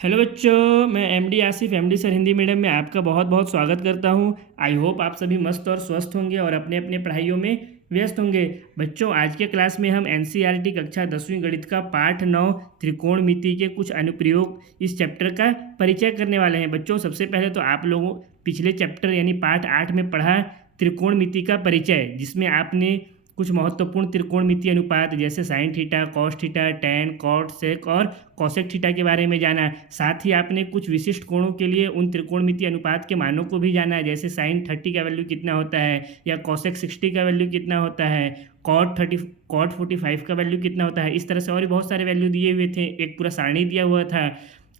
Hello बच्चों, मैं MD Asif MD sir Hindi medium में आपका बहुत बहुत स्वागत करता हूं। आई होप आप सभी मस्त और स्वस्थ होंगे और अपने अपने पढ़ाइयों में व्यस्त होंगे। बच्चों, आज के क्लास में हम एनसीईआरटी कक्षा 10वीं गणित का पाठ 9 त्रिकोणमिति के कुछ अनुप्रयोग इस चैप्टर का परिचय करने वाले हैं। बच्चों, सबसे पहले तो आप लोगों पिछले चैप्टर यानी पाठ 8 में पढ़ा त्रिकोणमिति का परिचय, जिसमें आपने कुछ महत्वपूर्ण त्रिकोणमिति अनुपात जैसे sine theta, cos theta, tan, cot, sec और कॉसेक थीटा के बारे में जाना। साथ ही आपने कुछ विशिष्ट कोणों के लिए उन त्रिकोणमिति अनुपात के मानों को भी जाना है, जैसे साइन 30 का वैल्यू कितना होता है या कॉसेक 60 का वैल्यू कितना होता है, कॉट 45 का वैल्यू कितना होता है। इस तरह से और भी बहुत सारे वैल्यू दिए हुए थे, एक पूरा सारणी दिया हुआ था।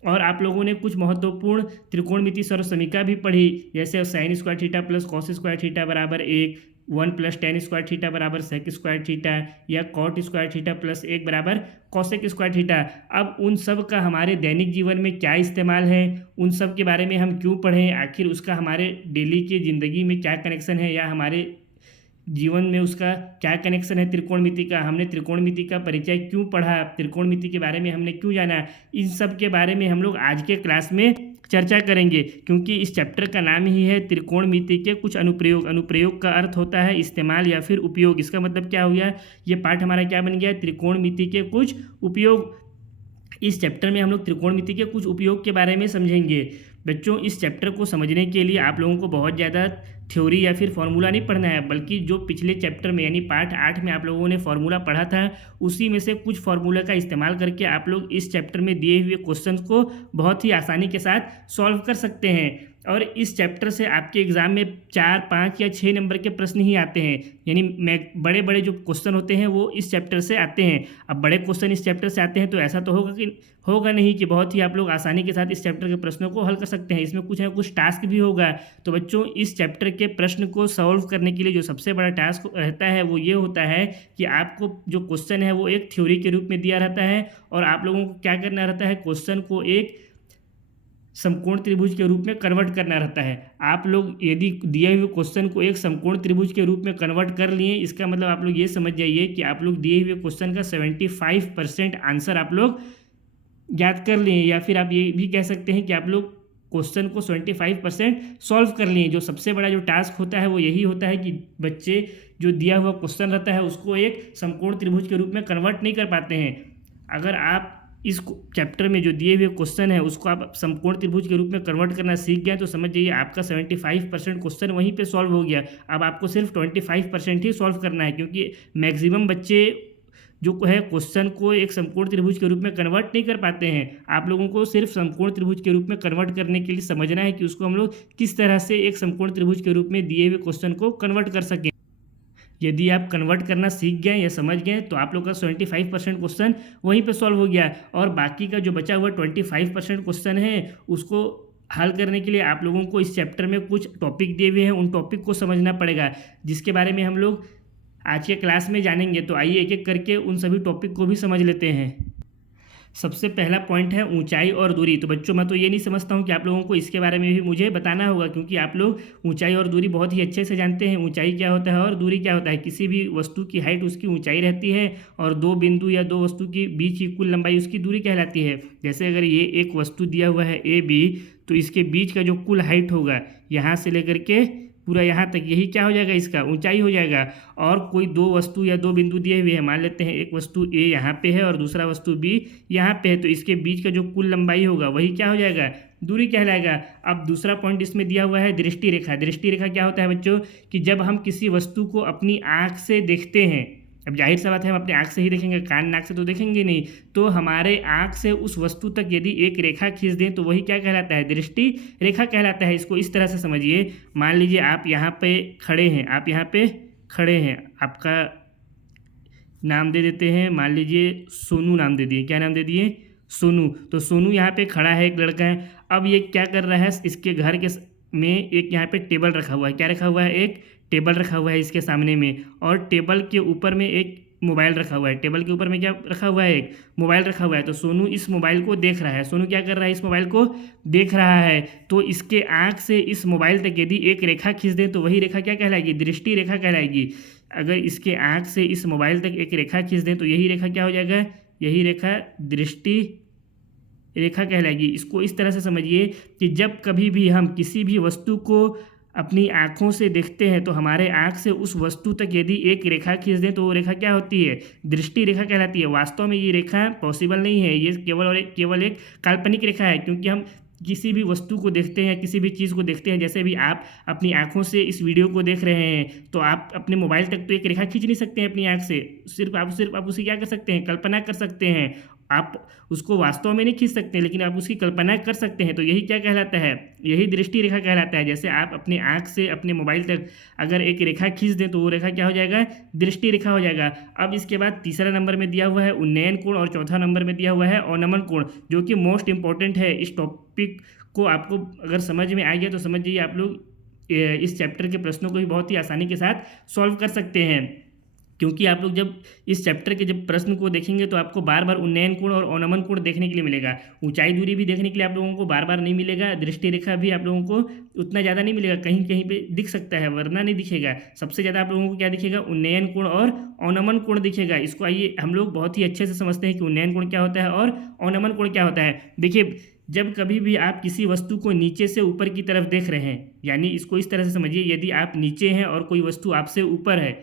और आप लोगों ने कुछ महत्वपूर्ण त्रिकोणमिति सर्वसमीका भी पढ़ी, जैसे sine square theta plus cos square theta बराबर 1, 1 प्लस टेन स्क्वायर थीटा बराबर सेक स्क्वायर थीटा, या कॉट स्क्वायर थीटा प्लस 1 बराबर कॉसेक स्क्वायर थीटा। अब उन सब का हमारे दैनिक जीवन में क्या इस्तेमाल है, उन सब के बारे में हम क्यों पढ़ें, आखिर उसका हमारे डेली की ज़िंदगी में क्या कनेक्शन है या हमारे जीवन में उसका क्या कनेक्शन है त्रिकोणमिति का, हमने त्रिकोणमिति का परिचय क्यों पढ़ा, त्रिकोणमिति के बारे में हमने क्यों जाना, इन सब के बारे में हम लोग आज के क्लास में चर्चा करेंगे। क्योंकि इस चैप्टर का नाम ही है त्रिकोणमिति के कुछ अनुप्रयोग। अनुप्रयोग का अर्थ होता है इस्तेमाल या फिर उपयोग। इसका मतलब क्या हो गया, ये पाठ हमारा क्या बन गया, त्रिकोणमिति के कुछ उपयोग। इस चैप्टर में हम लोग त्रिकोणमिति के कुछ उपयोग के बारे में समझेंगे। बच्चों, इस चैप्टर को समझने के लिए आप लोगों को बहुत ज़्यादा थ्योरी या फिर फॉर्मूला नहीं पढ़ना है, बल्कि जो पिछले चैप्टर में यानी पार्ट 8 में आप लोगों ने फॉर्मूला पढ़ा था, उसी में से कुछ फॉर्मूला का इस्तेमाल करके आप लोग इस चैप्टर में दिए हुए क्वेश्चन को बहुत ही आसानी के साथ सॉल्व कर सकते हैं। और इस चैप्टर से आपके एग्ज़ाम में 4, 5 या 6 नंबर के प्रश्न ही आते हैं, यानी बड़े बड़े जो क्वेश्चन होते हैं वो इस चैप्टर से आते हैं। अब बड़े क्वेश्चन इस चैप्टर से आते हैं तो ऐसा तो होगा नहीं कि बहुत ही आप लोग आसानी के साथ इस चैप्टर के प्रश्नों को हल कर सकते हैं। इसमें कुछ ना कुछ टास्क भी होगा। तो बच्चों, इस चैप्टर के प्रश्न को सॉल्व करने के लिए जो सबसे बड़ा टास्क रहता है वो ये होता है कि आपको जो क्वेश्चन है वो एक थ्योरी के रूप में दिया रहता है, और आप लोगों को क्या करना रहता है, क्वेश्चन को एक समकोण त्रिभुज के रूप में कन्वर्ट करना रहता है। आप लोग यदि दिए हुए क्वेश्चन को एक समकोण त्रिभुज के रूप में कन्वर्ट कर लिए, इसका मतलब आप लोग ये समझ जाइए कि आप लोग दिए हुए क्वेश्चन का 75% आंसर आप लोग ज्ञात कर लिए, या फिर आप ये भी कह सकते हैं कि आप लोग क्वेश्चन को 75% सॉल्व कर लिए। जो सबसे बड़ा जो टास्क होता है वो यही होता है कि बच्चे जो दिया हुआ क्वेश्चन रहता है उसको एक समकोण त्रिभुज के रूप में कन्वर्ट नहीं कर पाते हैं। अगर आप इस चैप्टर में जो दिए हुए क्वेश्चन है उसको आप समकोण त्रिभुज के रूप में कन्वर्ट करना सीख गए तो समझ जाइए आपका 75% क्वेश्चन वहीं पे सॉल्व हो गया। अब आपको सिर्फ 25% ही सॉल्व करना है, क्योंकि मैक्सिमम बच्चे जो है क्वेश्चन को एक समकोण त्रिभुज के रूप में कन्वर्ट नहीं कर पाते हैं। आप लोगों को सिर्फ समकोण त्रिभुज के रूप में कन्वर्ट करने के लिए समझना है कि उसको हम लोग किस तरह से एक समकोण त्रिभुज के रूप में दिए हुए क्वेश्चन को कन्वर्ट कर सकें। यदि आप कन्वर्ट करना सीख गए या समझ गए तो आप लोग का 75% क्वेश्चन वहीं पे सॉल्व हो गया, और बाकी का जो बचा हुआ 25% क्वेश्चन है उसको हल करने के लिए आप लोगों को इस चैप्टर में कुछ टॉपिक दिए हुए हैं, उन टॉपिक को समझना पड़ेगा, जिसके बारे में हम लोग आज के क्लास में जानेंगे। तो आइए एक एक करके उन सभी टॉपिक को भी समझ लेते हैं। सबसे पहला पॉइंट है ऊंचाई और दूरी। तो बच्चों, मैं तो ये नहीं समझता हूँ कि आप लोगों को इसके बारे में भी मुझे बताना होगा, क्योंकि आप लोग ऊंचाई और दूरी बहुत ही अच्छे से जानते हैं। ऊंचाई क्या होता है और दूरी क्या होता है। किसी भी वस्तु की हाइट उसकी ऊंचाई रहती है, और दो बिंदु या दो वस्तु के बीच की कुल लंबाई उसकी दूरी कहलाती है। जैसे अगर ये एक वस्तु दिया हुआ है ए बी, तो इसके बीच का जो कुल हाइट होगा यहाँ से लेकर के पूरा यहाँ तक, यही क्या हो जाएगा, इसका ऊंचाई हो जाएगा। और कोई दो वस्तु या दो बिंदु दिए हुए हैं, मान लेते हैं एक वस्तु ए यहाँ पे है और दूसरा वस्तु बी यहाँ पे है, तो इसके बीच का जो कुल लंबाई होगा वही क्या हो जाएगा, दूरी कहलाएगा। अब दूसरा पॉइंट इसमें दिया हुआ है दृष्टि रेखा। दृष्टि रेखा क्या होता है बच्चों, कि जब हम किसी वस्तु को अपनी आँख से देखते हैं, अब जाहिर सा बात है हम अपने आँख से ही देखेंगे, कान नाक से तो देखेंगे नहीं, तो हमारे आँख से उस वस्तु तक यदि एक रेखा खींच दें तो वही क्या कहलाता है, दृष्टि रेखा कहलाता है। इसको इस तरह से समझिए, मान लीजिए आप यहाँ पे खड़े हैं, आप यहाँ पे खड़े हैं, आपका नाम दे देते हैं, मान लीजिए सोनू नाम दे दिए। क्या नाम दे दिए, सोनू। तो सोनू यहाँ पे खड़ा है, एक लड़का है। अब ये क्या कर रहा है, इसके घर के में एक यहाँ पे टेबल रखा हुआ है। क्या रखा हुआ है, एक टेबल रखा हुआ है इसके सामने में, और टेबल के ऊपर में एक मोबाइल रखा हुआ है। टेबल के ऊपर में क्या रखा हुआ है, एक मोबाइल रखा हुआ है। तो सोनू इस मोबाइल को देख रहा है। सोनू क्या कर रहा है, इस मोबाइल को देख रहा है। तो इसके आँख से इस मोबाइल तक यदि एक रेखा खींच दें तो वही रेखा क्या कहलाएगी, दृष्टि रेखा कहलाएगी। अगर इसके आँख से इस मोबाइल तक एक रेखा खींच दें तो यही रेखा क्या हो जाएगा, यही रेखा दृष्टि रेखा कहलाएगी। इसको इस तरह से समझिए कि जब कभी भी हम किसी भी वस्तु को अपनी आँखों से देखते हैं तो हमारे आँख से उस वस्तु तक यदि एक रेखा खींच दें तो वो रेखा क्या होती है? दृष्टि रेखा कहलाती है। वास्तव में ये रेखा पॉसिबल नहीं है, ये केवल एक काल्पनिक रेखा है, क्योंकि हम किसी भी वस्तु को देखते हैं, किसी भी चीज़ को देखते हैं, जैसे भी आप अपनी आँखों से इस वीडियो को देख रहे हैं तो आप अपने मोबाइल तक तो एक रेखा खींच नहीं सकते हैं अपनी आँख से। सिर्फ आप उसे क्या कर सकते हैं? कल्पना कर सकते हैं। आप उसको वास्तव में नहीं खींच सकते, लेकिन आप उसकी कल्पना कर सकते हैं। तो यही क्या कहलाता है? यही दृष्टि रेखा कहलाता है। जैसे आप अपने आँख से अपने मोबाइल तक अगर एक रेखा खींच दें तो वो रेखा क्या हो जाएगा? दृष्टि रेखा हो जाएगा। अब इसके बाद तीसरा नंबर में दिया हुआ है उन्नयन कोण और चौथा नंबर में दिया हुआ है अवनमन कोण, जो कि मोस्ट इंपॉर्टेंट है। इस टॉपिक को आपको अगर समझ में आ गया तो समझ जाइए आप लोग इस चैप्टर के प्रश्नों को भी बहुत ही आसानी के साथ सॉल्व कर सकते हैं, क्योंकि आप लोग जब इस चैप्टर के जब प्रश्न को देखेंगे तो आपको बार बार उन्नयन कोण और अवनमन कोण देखने के लिए मिलेगा। ऊंचाई दूरी भी देखने के लिए आप लोगों को बार बार नहीं मिलेगा। दृष्टि रेखा भी आप लोगों को उतना ज़्यादा नहीं मिलेगा, कहीं कहीं पे दिख सकता है वरना नहीं दिखेगा। सबसे ज़्यादा आप लोगों को क्या दिखेगा? उन्नयन कोण और अवनमन कोण दिखेगा। इसको आइए हम लोग बहुत ही अच्छे से समझते हैं कि उन्नयन कोण क्या होता है और अवनमन कोण क्या होता है। देखिए, जब कभी भी आप किसी वस्तु को नीचे से ऊपर की तरफ देख रहे हैं, यानी इसको इस तरह से समझिए, यदि आप नीचे हैं और कोई वस्तु आपसे ऊपर है,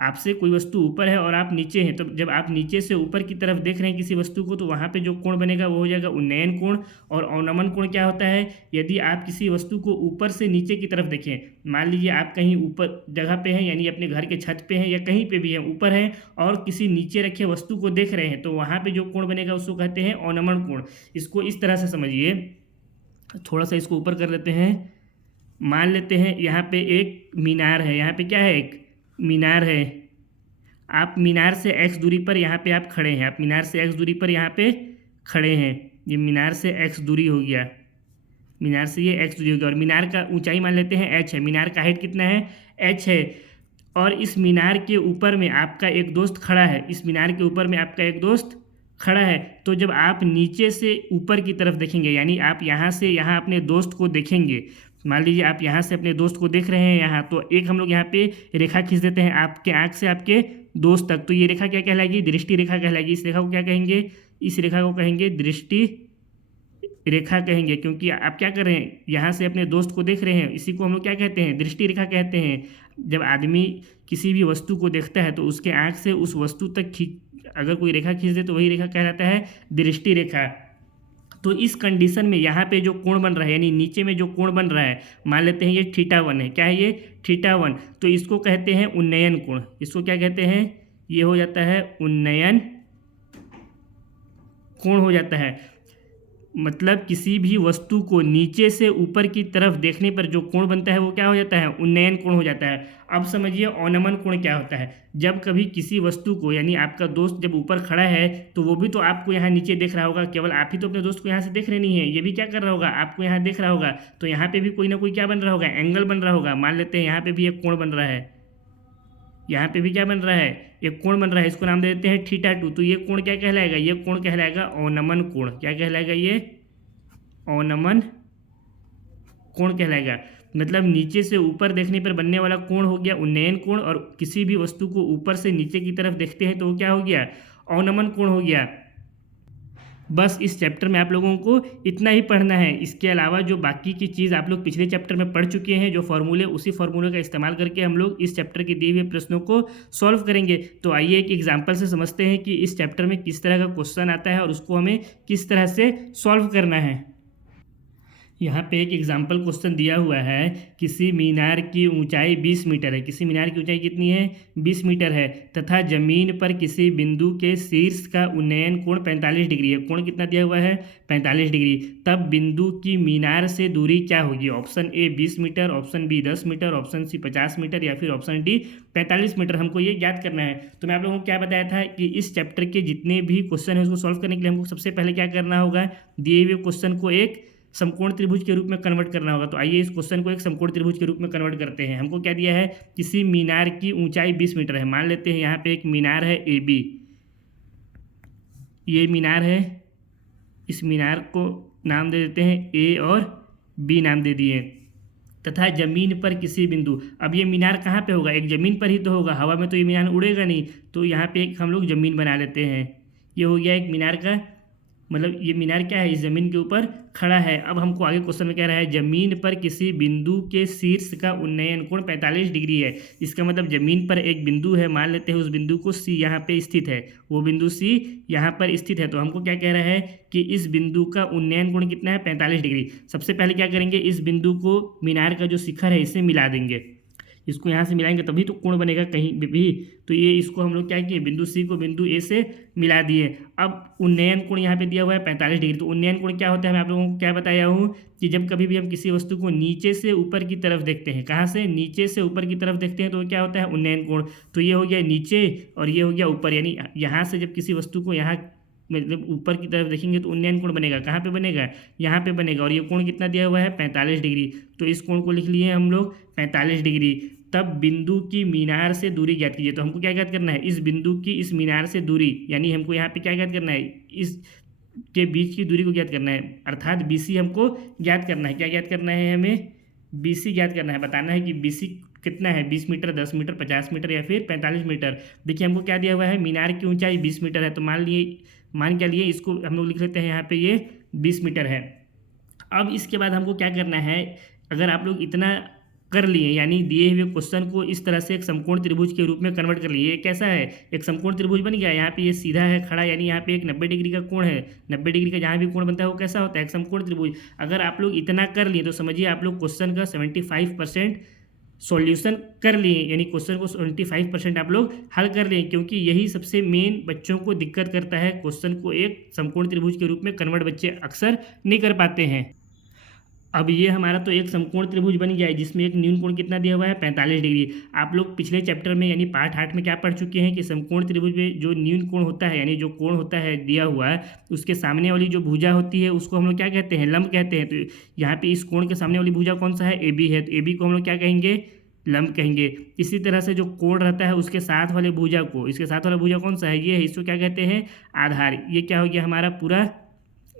आपसे कोई वस्तु ऊपर है और आप नीचे हैं, तो जब आप नीचे से ऊपर की तरफ देख रहे हैं किसी वस्तु को तो वहाँ पे जो कोण बनेगा वो हो जाएगा उन्नयन कोण। और अवनमन कोण क्या होता है? यदि आप किसी वस्तु को ऊपर से नीचे की तरफ देखें, मान लीजिए आप कहीं ऊपर जगह पे हैं, यानी अपने घर के छत पे हैं या कहीं पे भी हैं, ऊपर हैं और किसी नीचे रखे वस्तु को देख रहे हैं, तो वहाँ पर जो कोण बनेगा उसको कहते हैं अवनमन कोण। इसको इस तरह से समझिए, थोड़ा सा इसको ऊपर कर लेते हैं। मान लेते हैं यहाँ पे एक मीनार है, यहाँ पे क्या है? एक मीनार है। आप मीनार से x दूरी पर यहाँ पे आप खड़े हैं, आप मीनार से x दूरी पर यहाँ पे खड़े हैं। ये मीनार से x दूरी हो गया, मीनार से ये x दूरी हो गया, और मीनार का ऊंचाई मान लेते हैं h है। मीनार का हाइट कितना है? h है। और इस मीनार के ऊपर में आपका एक दोस्त खड़ा है, इस मीनार के ऊपर में आपका एक दोस्त खड़ा है। तो जब आप नीचे से ऊपर की तरफ देखेंगे, यानी आप यहाँ से यहाँ अपने दोस्त को देखेंगे, मान लीजिए आप यहाँ से अपने दोस्त को देख रहे हैं यहाँ, तो एक हम लोग यहाँ पे रेखा खींच देते हैं आपके आँख से आपके दोस्त तक, तो ये रेखा क्या कहलाएगी? दृष्टि रेखा कहलाएगी। इस रेखा को क्या कहेंगे? इस रेखा को कहेंगे दृष्टि रेखा कहेंगे, क्योंकि आप क्या कर रहे हैं? यहाँ से अपने दोस्त को देख रहे हैं, इसी को हम लोग क्या कहते हैं? दृष्टि रेखा कहते हैं। जब आदमी किसी भी वस्तु को देखता है तो उसके आँख से उस वस्तु तक अगर कोई रेखा खींच दे तो वही रेखा कहलाता है दृष्टि रेखा। तो इस कंडीशन में यहाँ पे जो कोण बन रहा है, यानी नीचे में जो कोण बन रहा है, मान लेते हैं ये θ1 है। क्या है ये? θ1। तो इसको कहते हैं उन्नयन कोण। इसको क्या कहते हैं? ये हो जाता है उन्नयन कोण हो जाता है। मतलब किसी भी वस्तु को नीचे से ऊपर की तरफ देखने पर जो कोण बनता है वो क्या हो जाता है? उन्नयन कोण हो जाता है। अब समझिए अवनमन कोण क्या होता है। जब कभी किसी वस्तु को, यानी आपका दोस्त जब ऊपर खड़ा है तो वो भी तो आपको यहाँ नीचे देख रहा होगा, केवल आप ही तो अपने दोस्त को यहाँ से देख रहे नहीं है, ये भी क्या कर रहा होगा? आपको यहाँ देख रहा होगा। तो यहाँ पे भी कोई ना कोई क्या बन रहा होगा? एंगल बन रहा होगा। मान लेते हैं यहाँ पे भी एक कोण बन रहा है, यहाँ पे भी क्या बन रहा है? एक कोण बन रहा है, इसको नाम दे देते हैं θ2। तो ये कोण क्या कहलाएगा? ये कोण कहलाएगा अवनमन कोण। क्या कहलाएगा? ये अवनमन कोण कहलाएगा। मतलब नीचे से ऊपर देखने पर बनने वाला कोण हो गया उन्नयन कोण, और किसी भी वस्तु को ऊपर से नीचे की तरफ देखते हैं तो वो क्या हो गया? अवनमन कोण हो गया। बस इस चैप्टर में आप लोगों को इतना ही पढ़ना है। इसके अलावा जो बाकी की चीज़ आप लोग पिछले चैप्टर में पढ़ चुके हैं, जो फॉर्मूले, उसी फॉर्मूले का इस्तेमाल करके हम लोग इस चैप्टर के दिए हुए प्रश्नों को सॉल्व करेंगे। तो आइए एक एग्जांपल से समझते हैं कि इस चैप्टर में किस तरह का क्वेश्चन आता है और उसको हमें किस तरह से सॉल्व करना है। यहाँ पे एक एग्जाम्पल क्वेश्चन दिया हुआ है, किसी मीनार की ऊंचाई 20 मीटर है। किसी मीनार की ऊंचाई कितनी है? 20 मीटर है, तथा जमीन पर किसी बिंदु के शीर्ष का उन्नयन कोण 45 डिग्री है। कोण कितना दिया हुआ है? 45 डिग्री। तब बिंदु की मीनार से दूरी क्या होगी? Option A 20 meter, option B 10 meter, option C 50 meter, या फिर ऑप्शन डी 45 मीटर। हमको ये ज्ञात करना है। तो मैं आप लोगों को क्या बताया था कि इस चैप्टर के जितने भी क्वेश्चन है उसको सॉल्व करने के लिए हमको सबसे पहले क्या करना होगा? दिए हुए क्वेश्चन को एक समकोण त्रिभुज के रूप में कन्वर्ट करना होगा। तो आइए इस क्वेश्चन को एक समकोण त्रिभुज के रूप में कन्वर्ट करते हैं। हमको क्या दिया है? किसी मीनार की ऊंचाई 20 मीटर है। मान लेते हैं यहाँ पे एक मीनार है ए बी, ये मीनार है, इस मीनार को नाम दे देते हैं ए और बी नाम दे दिए, तथा जमीन पर किसी बिंदु। अब ये मीनार कहाँ पे होगा? एक जमीन पर ही तो होगा, हवा में तो ये मीनार उड़ेगा नहीं। तो यहाँ पे एक हम लोग जमीन बना लेते हैं। ये हो गया एक मीनार का मतलब ये मीनार क्या है, इस ज़मीन के ऊपर खड़ा है। अब हमको आगे क्वेश्चन में कह रहा है ज़मीन पर किसी बिंदु के शीर्ष का उन्नयन कोण 45 डिग्री है। इसका मतलब ज़मीन पर एक बिंदु है, मान लेते हैं उस बिंदु को सी यहाँ पे स्थित है, वो बिंदु सी यहाँ पर स्थित है। तो हमको क्या कह रहा है कि इस बिंदु का उन्नयन कोण कितना है, 45 डिग्री। सबसे पहले क्या करेंगे, इस बिंदु को मीनार का जो शिखर है इससे मिला देंगे, इसको यहाँ से मिलाएंगे तभी तो कोण बनेगा कहीं भी। तो ये इसको हम लोग क्या किए, बिंदु सी को बिंदु ए से मिला दिए। अब उन्नयन कोण यहाँ पे दिया हुआ है 45 डिग्री। तो उन्नयन कोण क्या होता है, मैं आप लोगों को क्या बताया हूँ कि जब कभी भी हम किसी वस्तु को नीचे से ऊपर की तरफ देखते हैं, कहाँ से, नीचे से ऊपर की तरफ देखते हैं, तो क्या होता है, उन्नयन कोण। तो ये हो गया नीचे और ये हो गया ऊपर, यानी यहाँ से जब किसी वस्तु को यहाँ मतलब ऊपर की तरफ देखेंगे तो उन्नयन कोण बनेगा, कहाँ पे बनेगा, यहाँ पे बनेगा। और ये कोण कितना दिया हुआ है, 45 डिग्री। तो इस कोण को लिख लिए हम लोग 45 डिग्री। तब बिंदु की मीनार से दूरी ज्ञात कीजिए। तो हमको क्या ज्ञात करना है, इस बिंदु की इस मीनार से दूरी, यानी हमको यहाँ पे क्या ज्ञात करना है, इस के बीच की दूरी को ज्ञात करना है, अर्थात BC हमको ज्ञात करना है। क्या ज्ञात करना है, हमें BC ज्ञात करना है। बताना है कि BC कितना है, 20 मीटर, 10 मीटर, 50 मीटर या फिर 45 मीटर। देखिए हमको क्या दिया हुआ है, मीनार की ऊंचाई 20 मीटर है, तो मान क्या लिए, इसको हम लोग लिख लेते हैं यहाँ पे ये 20 मीटर है। अब इसके बाद हमको क्या करना है, अगर आप लोग इतना कर लिए, यानी दिए हुए क्वेश्चन को इस तरह से एक समकोण त्रिभुज के रूप में कन्वर्ट कर लिए। ये कैसा है, एक समकोण त्रिभुज बन गया। यहाँ पे ये सीधा है खड़ा, यानी यहाँ पे एक 90 डिग्री का कोण है। 90 डिग्री का जहाँ भी कोण बनता है वो कैसा होता है, एक समकोण त्रिभुज। अगर आप लोग इतना कर लिए तो समझिए आप लोग क्वेश्चन का 75% सॉल्यूशन कर लिए, यानी क्वेश्चन को 75% आप लोग हल कर लिए, क्योंकि यही सबसे मेन बच्चों को दिक्कत करता है। क्वेश्चन को एक समकोण त्रिभुज के रूप में कन्वर्ट बच्चे अक्सर नहीं कर पाते हैं। अब ये हमारा तो एक समकोण त्रिभुज बन गया है, जिसमें एक न्यून कोण कितना दिया हुआ है, 45 डिग्री। आप लोग पिछले चैप्टर में यानी पार्ट 8 में क्या पढ़ चुके हैं कि समकोण त्रिभुज में जो न्यून कोण होता है, यानी जो कोण होता है दिया हुआ है, उसके सामने वाली जो भुजा होती है उसको हम लोग क्या कहते हैं, लंब कहते हैं। तो यहाँ पे इस कोण के सामने वाली भुजा कौन सा है, AB है, तो AB को हम लोग क्या कहेंगे, लंब कहेंगे। इसी तरह से जो कोण रहता है उसके साथ वाले भुजा को, इसके साथ वाला भुजा कौन सा है, ये है, इसको क्या कहते हैं, आधार। ये क्या हो गया, हमारा पूरा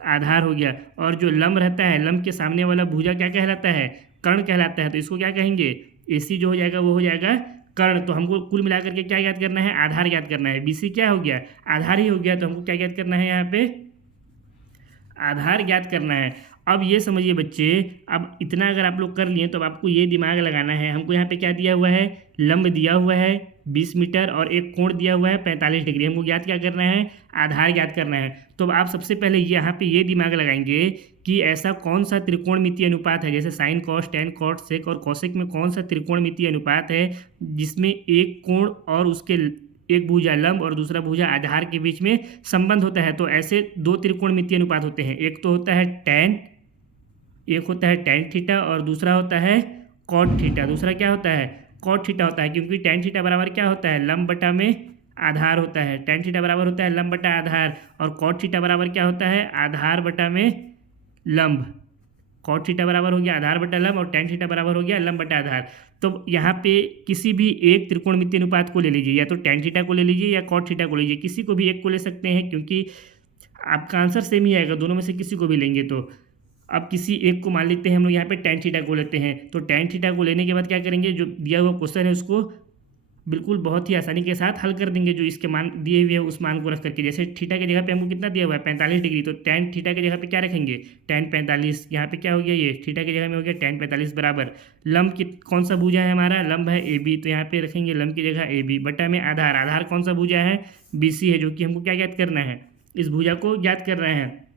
आधार हो गया। और जो लंब रहता है, लंब के सामने वाला भुजा क्या कहलाता है, कर्ण कहलाता है। तो इसको क्या कहेंगे, AC जो हो जाएगा वो हो जाएगा कर्ण। तो हमको कुल मिलाकर के क्या याद करना है, आधार याद करना है। BC क्या हो गया, आधार ही हो गया। तो हमको क्या याद करना है, यहाँ पे आधार ज्ञात करना है। अब ये समझिए बच्चे, अब इतना अगर आप लोग कर लिए तो अब आपको ये दिमाग लगाना है। हमको यहाँ पे क्या दिया हुआ है, लंब दिया हुआ है 20 मीटर और एक कोण दिया हुआ है 45 डिग्री। हमको ज्ञात क्या करना है, आधार ज्ञात करना है। तो अब आप सबसे पहले यहाँ पे ये दिमाग लगाएंगे कि ऐसा कौन सा त्रिकोणमितीय अनुपात है, जैसे sine cos tan cot sec और कॉसेक में कौन सा त्रिकोणमितीय अनुपात है जिसमें एक कोण और उसके एक भुजा लंब और दूसरा भुजा आधार के बीच में संबंध होता है। तो ऐसे दो त्रिकोणमितीय अनुपात होते हैं, एक तो होता है एक होता है टेन थीटा और दूसरा होता है कॉट थीटा। दूसरा क्या होता है, कॉट थीटा होता है, क्योंकि टेन थीटा बराबर क्या होता है, लंब बटा में आधार होता है। टेन थीटा बराबर होता है लंब बटा आधार, और कॉट थीटा बराबर क्या होता है, आधार बटा में लंब। कॉट थीटा बराबर हो गया आधार बटा लंब और टेन थीटा बराबर हो गया लंब बटा आधार। तो यहाँ पे किसी भी एक त्रिकोणमितीय अनुपात को ले लीजिए, या तो टेन थीटा को ले लीजिए या कॉट थीटा को लीजिए, किसी को भी एक को ले सकते हैं, क्योंकि आपका आंसर सेम ही आएगा, दोनों में से किसी को भी लेंगे। तो अब किसी एक को मान लेते हैं हम लोग, यहाँ पे टेन थीटा को लेते हैं। तो टेन थीटा को लेने के बाद क्या करेंगे, जो दिया हुआ क्वेश्चन है उसको बिल्कुल बहुत ही आसानी के साथ हल कर देंगे, जो इसके मान दिए हुए है उस मान को रख करके। जैसे थीटा की जगह पे हमको कितना दिया हुआ है, 45 डिग्री, तो टेन थीटा की जगह पे क्या रखेंगे, टेन 45। यहाँ पे क्या हो गया, ये थीटा की जगह में हो गया टेन 45 बराबर लंब की कौन सा भुजा है हमारा, लंब है AB, तो यहाँ पे रखेंगे लंब की जगह AB बटा में आधार। आधार कौन सा भुजा है, BC है, जो कि हमको क्या ज्ञात करना है, इस भुजा को ज्ञात कर रहे हैं।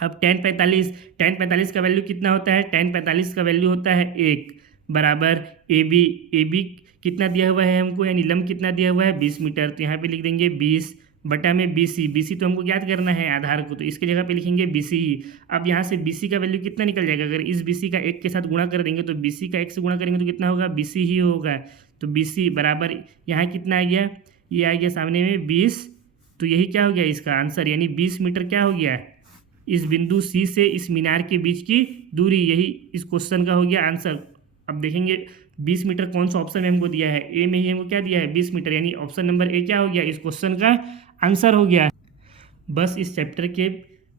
अब टेन 45 का वैल्यू कितना होता है, टेन 45 का वैल्यू होता है 1 बराबर AB कितना दिया हुआ है हमको, यानी लंब कितना दिया हुआ है 20 मीटर। तो यहाँ पे लिख देंगे 20 बटा में BC तो हमको ज्ञात करना है आधार को, तो इसके जगह पे लिखेंगे BC ही। अब यहाँ से BC का वैल्यू कितना निकल जाएगा, अगर इस BC का 1 के साथ गुणा कर देंगे तो BC का 1 से गुणा करेंगे तो कितना होगा, BC ही होगा। तो BC बराबर यहाँ कितना आ गया, ये आ गया सामने में 20। तो यही क्या हो गया इसका आंसर, यानी 20 मीटर क्या हो गया, इस बिंदु C से इस मीनार के बीच की दूरी, यही इस क्वेश्चन का हो गया आंसर। अब देखेंगे 20 मीटर कौन सा ऑप्शन में हमको दिया है, ए में ही हमको क्या दिया है 20 मीटर, यानी ऑप्शन नंबर A क्या हो गया, इस क्वेश्चन का आंसर हो गया। बस इस चैप्टर के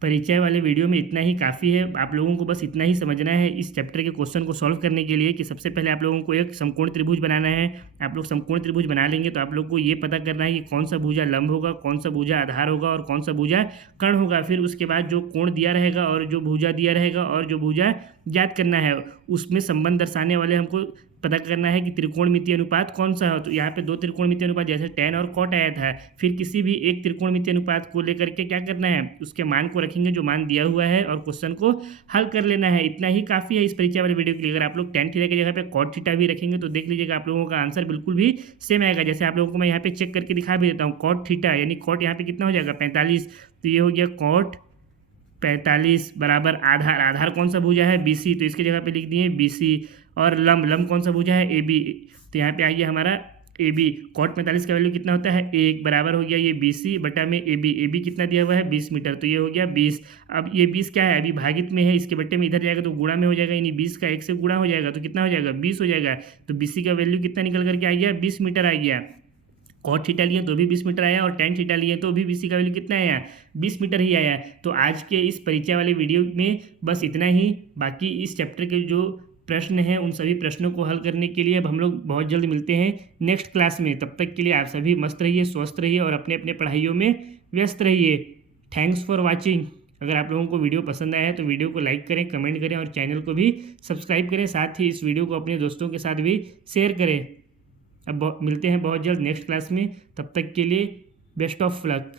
परिचय वाले वीडियो में इतना ही काफ़ी है। आप लोगों को बस इतना ही समझना है इस चैप्टर के क्वेश्चन को सॉल्व करने के लिए कि सबसे पहले आप लोगों को एक समकोण त्रिभुज बनाना है। आप लोग समकोण त्रिभुज बना लेंगे तो आप लोग को ये पता करना है कि कौन सा भुजा लंब होगा, कौन सा भुजा आधार होगा और कौन सा भुजा कर्ण होगा। फिर उसके बाद जो कोण दिया रहेगा और जो भुजा दिया रहेगा और जो भुजा ज्ञात करना है उसमें संबंध दर्शाने वाले हमको पता करना है कि त्रिकोणमितीय अनुपात कौन सा है। तो यहाँ पे दो त्रिकोणमितीय अनुपात जैसे tan और cot आया था, फिर किसी भी एक त्रिकोणमितीय अनुपात को लेकर के क्या करना है, उसके मान को रखेंगे जो मान दिया हुआ है और क्वेश्चन को हल कर लेना है। इतना ही काफ़ी है इस परिचय वाले वीडियो के लिए। अगर आप लोग tan थीटा की जगह पे cot थीटा भी रखेंगे तो देख लीजिएगा आप लोगों का आंसर बिल्कुल भी सेम आएगा। जैसे आप लोगों को मैं यहाँ पे चेक करके दिखा भी देता हूँ, cot थीटा यानी cot यहाँ पे कितना हो जाएगा 45, तो ये हो गया cot 45 बराबर आधार। आधार कौन सा भुजा है BC, तो इसकी जगह पे लिख दिए BC। और लंब, लंब कौन सा भुजा है AB, तो यहाँ पे आ गया हमारा AB। cot 45 का वैल्यू कितना होता है 1 बराबर हो गया ये BC बटा में AB। AB कितना दिया हुआ है 20 मीटर, तो ये हो गया 20। अब ये 20 क्या है, अभी भागित में है, इसके बट्टे में इधर जाएगा तो गुणा में हो जाएगा, यानी 20 का 1 से गुणा हो जाएगा तो कितना हो जाएगा 20 हो जाएगा। तो BC का वैल्यू कितना निकल करके आ गया 20 मीटर आ गया। cot थीटा लिए तो भी 20 मीटर आया और tan थीटा लिए तो भी BC का वैल्यू कितना आया 20 मीटर ही आया। तो आज के इस परिचय वाले वीडियो में बस इतना ही। बाकी इस चैप्टर के जो प्रश्न हैं उन सभी प्रश्नों को हल करने के लिए अब हम लोग बहुत जल्द मिलते हैं नेक्स्ट क्लास में। तब तक के लिए आप सभी मस्त रहिए, स्वस्थ रहिए और अपने अपने पढ़ाइयों में व्यस्त रहिए। Thanks for watching. अगर आप लोगों को वीडियो पसंद आया है तो वीडियो को लाइक करें, कमेंट करें और चैनल को भी सब्सक्राइब करें। साथ ही इस वीडियो को अपने दोस्तों के साथ भी शेयर करें। अब मिलते हैं बहुत जल्द नेक्स्ट क्लास में, तब तक के लिए बेस्ट ऑफ लक।